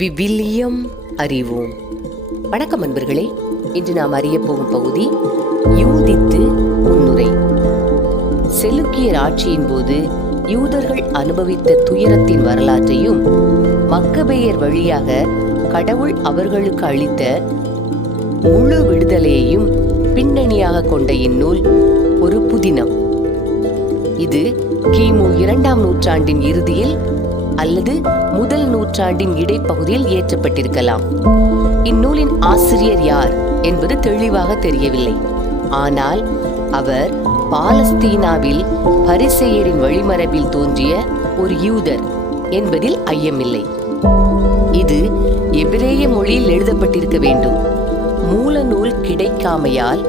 விவிலியம் அறிவோம். வணக்கம் அன்பர்களே. இன்று நாம் அறிய போகும் பகுதி யூதித்து முன்னுரை. செலுக்கியர் ஆட்சியின் போது யூதர்கள் அனுபவித்த துயரத்தின் வரலாற்றையும் மக்கபேயர் வழியாக கடவுள் அவர்களுக்கு அளித்த முழு விடுதலையையும் பின்னணியாக கொண்ட இந்நூல் ஒரு புதினம். இது கிமு 2ஆம் நூற்றாண்டின் இறுதியில் அல்லது முதல் நூற்றாண்டின் இடைப்பகுதியில் இயற்றப்பட்டிருக்கலாம். இந்நூலின் ஆசிரியர் யார் என்பது தெளிவாக தெரியவில்லை. ஆனால் அவர் பாலஸ்தீனாவில் பரிசேயரின் வழிமரபில் தோன்றிய ஒரு யூதர் என்பதில் ஐயமில்லை. இது எபிரேய மொழியில் எழுதப்பட்டிருக்க வேண்டும். மூல நூல் கிடைக்காமையால்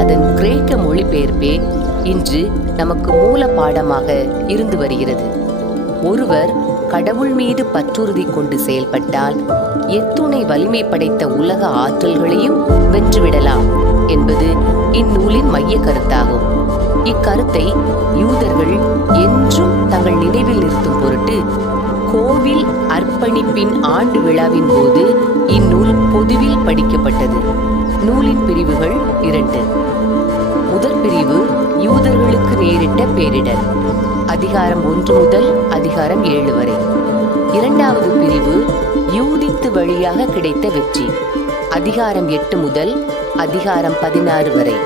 அதன் கிரேக்க மொழிபெயர்ப்பே இன்று நமக்கு மூல பாடமாக இருந்து வருகிறது. ஒருவர் கடவுள் மீது பற்றுறுதி கொண்டு செயல்பட்டால் எத்துணை வலிமை படைத்த உலக ஆற்றல்களையும் வென்றுவிடலாம் என்பது இந்நூலின் மைய கருத்தாகும். இக்கருத்தை யூதர்கள் என்றும் தங்கள் நினைவில் நிறுத்தும் பொருட்டு கோவில் அர்ப்பணிப்பின் ஆண்டு விழாவின் போது இந்நூல் பொதுவில் படிக்கப்பட்டது. நூலின் பிரிவுகள் 2. முதல் பிரிவு யூதர்களுக்கு நேரிட்ட பேரிடர், அதிகாரம் 1 முதல் அதிகாரம் 7 வரை. இரண்டாவது பிரிவு யூதித்து வழியாக கிடைத்த வெற்றி, அதிகாரம் 8 முதல் அதிகாரம் 16 வரை.